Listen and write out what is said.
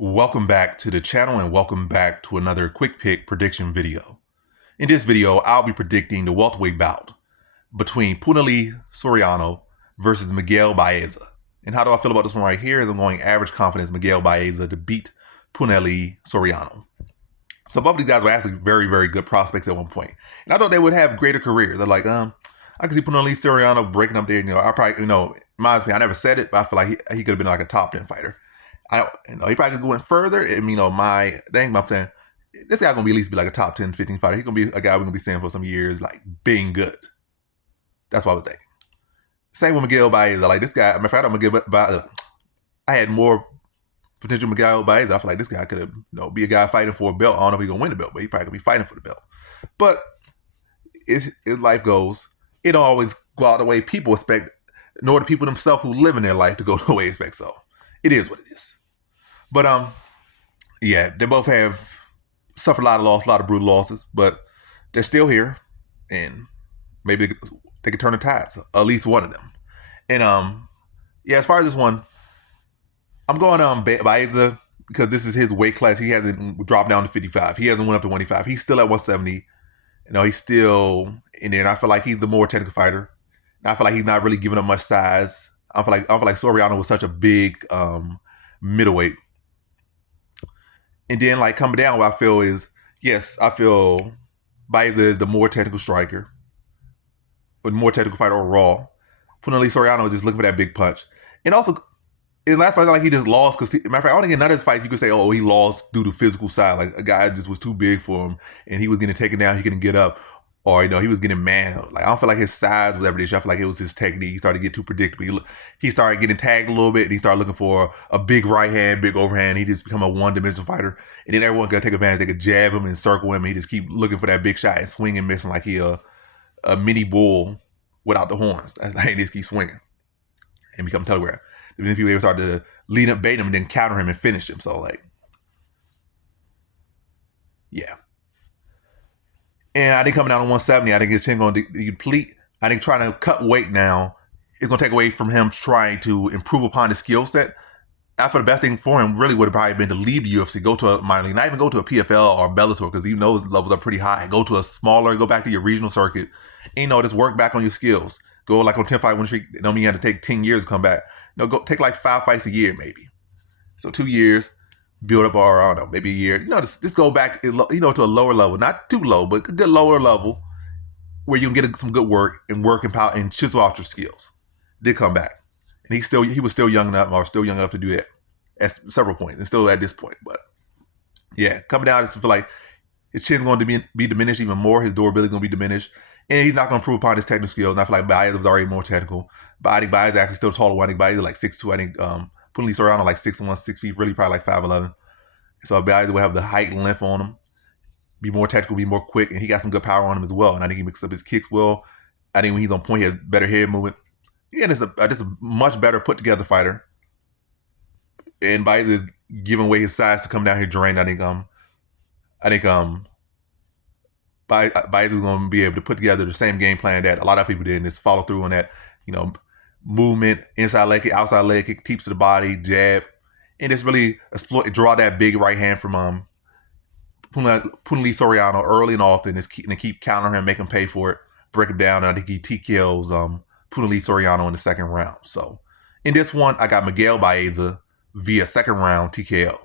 Welcome back to the channel and welcome back to another quick pick prediction video. In this video, I'll be predicting the welterweight bout between Punahele Soriano versus Miguel Baeza. And how do I feel about this one right here? Is I'm going average confidence Miguel Baeza to beat Punahele Soriano. So both of these guys were actually very, very good prospects at one point. And I thought they would have greater careers. They're like, I can see Punahele Soriano breaking up there. I probably, in my opinion, I never said it, but I feel like he could have been like a top 10 fighter. He probably could go in further. I'm saying this guy gonna be at least be like a top 10, 15 fighter. He's gonna be a guy we're gonna be seeing for some years, like being good. That's what I was thinking. Same with Miguel Baeza. Like this guy, matter of fact, I had more potential Miguel Baeza. I feel like this guy could have, be a guy fighting for a belt. I don't know if he's gonna win the belt, but he probably could be fighting for the belt. But as life goes, it don't always go out the way people expect, nor the people themselves who live in their life to go the way they expect. So it is what it is. But yeah, they both have suffered a lot of brutal losses, but they're still here, and maybe they could turn the tides. At least one of them. And yeah, as far as this one, I'm going Baeza because this is his weight class. He hasn't dropped down to 55. He hasn't went up to 185. He's still at 170. He's still in there. And I feel like he's the more technical fighter. And I feel like he's not really giving up much size. I feel like Soriano was such a big middleweight. And then, coming down, what I feel is, yes, I feel Baeza is the more technical striker, but more technical fighter overall. Punahele Soriano is just looking for that big punch. And also, his last fight, like he just lost because, matter of fact, I don't think in none of his fights you could say, oh, he lost due to physical side. Like a guy just was too big for him, and he was getting taken down, he couldn't get up, or he was getting mad. Like I don't feel like his size was ever the issue. I feel like it was his technique. He started to get too predictable. He started getting tagged a little bit, and he started looking for a big right hand, big overhand. He just become a one-dimensional fighter, and then everyone could take advantage. They could jab him and circle him, and he just keep looking for that big shot and swing and missing like he a mini bull without the horns. That's like he just keep swinging and become telegraph. Then people start to lead up, bait him, and then counter him and finish him. So yeah. And I think coming down to 170, I think his chin going to deplete. I think trying to cut weight now is going to take away from him trying to improve upon his skill set. I feel the best thing for him really would have probably been to leave the UFC, go to a minor league, not even go to a PFL or Bellator, because even those levels are pretty high. Go to a smaller, go back to your regional circuit, and, just work back on your skills. Go on 10 fight win streak. It don't mean you have to take 10 years to come back. Go take 5 fights a year maybe. So 2 years. Build up, or I don't know, maybe a year. Just go back, to a lower level, not too low, but a good lower level where you can get some good work and power and chisel out your skills. Did come back, and he was still young enough, to do that at several points, and still at this point. But yeah, coming down, I just feel like his chin's going to be diminished even more. His durability is going to be diminished, and he's not going to improve upon his technical skills. And I feel like Baeza was already more technical. But I think Baeza actually still taller. I think Baeza like 6'2". I think Punahele Soriano like 6'1", 6 feet, really probably like 5'11". So Baeza will have the height and length on him, be more technical, be more quick, and he got some good power on him as well. And I think he mixes up his kicks well. I think when he's on point, he has better head movement. Yeah, just a much better put together fighter. And Baeza is giving away his size to come down here drained. I think Baeza is going to be able to put together the same game plan that a lot of people did and just follow through on that, movement, inside leg kick, outside leg kick, keeps to the body, jab, and just really draw that big right hand from Punahele Soriano early and often, and keep countering him, make him pay for it, break him down, and I think he TKOs Punahele Soriano in the second round. So in this one, I got Miguel Baeza via second round TKO.